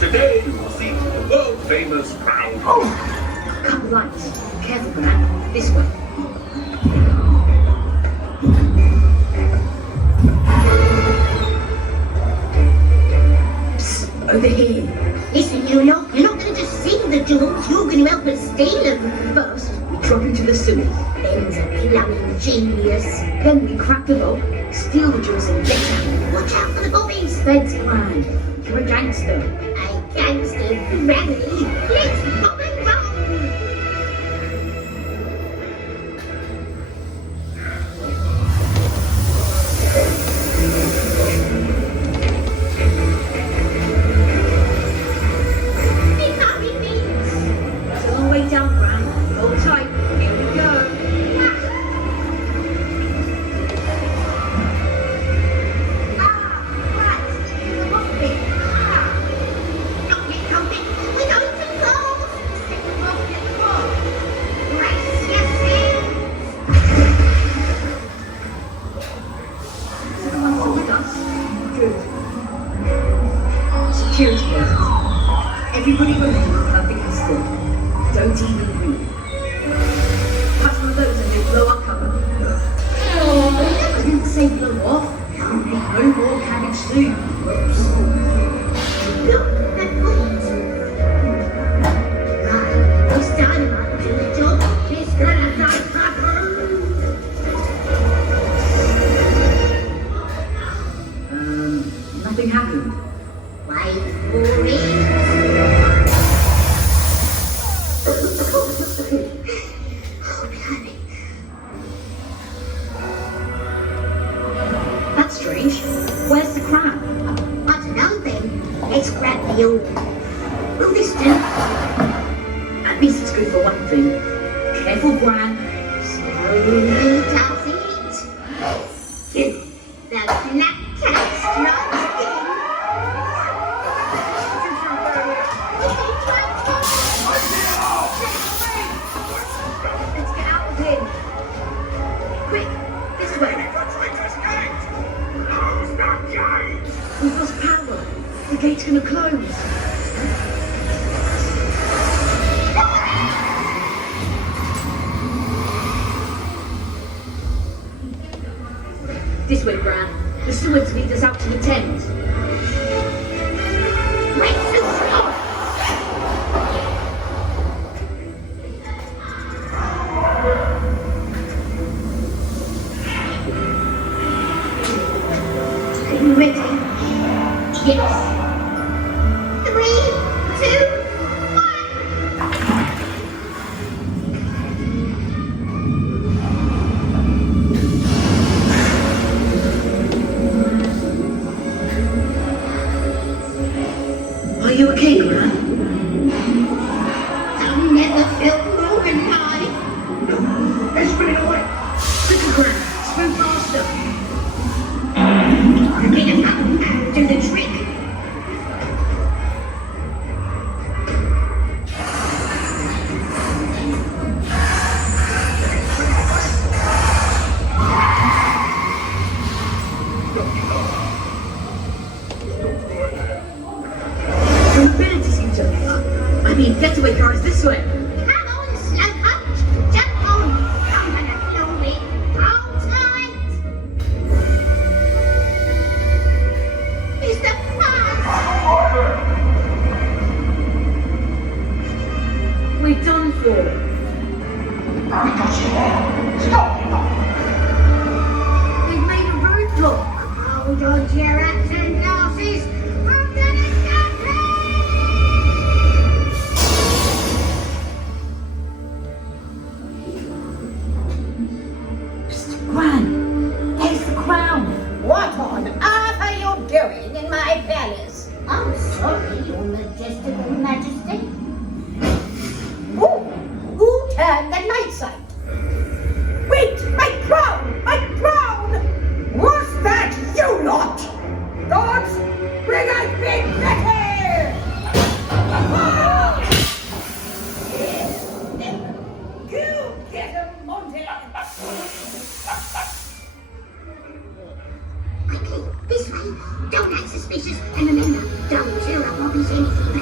Today you will see the world-famous crown. Oh! Cut the lights. Careful, Gran. This way. Psst, over here. Listen, you're not going to just see the jewels. You're going to help us steal them. First, we drop into the sewers. Ben's a plumbing genius. Then we crack the lock, steal the jewels and get out. Watch out for the bobbies. Fed's Gran. You're a gangster. A Gangster Granny. Let's pop and roll. It's a long way down, Gran. Hold tight. Here we go. Security guards. Everybody remember how big the still. Don't even breathe. Touch one of those and they blow up cover. I didn't say blow off. No more cabbage soup. Look at that. Right, this dynamite do the job. It's gonna go Nothing happened. Wait for it. Oh, blimey. That's strange. Where's the crown? I don't know, Ben. Let's grab the orb. Will this do? At least it's good for one thing. Careful, Gran. Slowly does it. Phew. The black cat strikes again. Let's get out of here. Quick, this way. Close the gate! We've lost power. The gate's gonna close. This way, Gran. The sewers lead us out to the Thames. Wait, stop! Are you ready? Yes. 3, 2, 1. Are you okay, Gran? I've never felt more alive. They're spinning away! Quicker, Gran. Spin faster. Get him up. Do the trick. Your ability seems to I mean, getaway car is this way. Come on, Slowpoke. Jump on. I'm gonna film it. Hold tight. It's the fun. We're done for. I got you there! Stop! They've made a roadblock. Hold on to your hats and glasses. I'm gonna jump Psst, Gran. There's the crown. What on earth are you doing in my palace? I'm sorry, Your Majestical Majesty. Who turned the lights out? Wait! My crown! My crown! Was that you lot? Guards, bring us Big Betty! You get him, Monty! Quickly, this way. Don't act suspicious. And remember, don't tear up Bobby's anything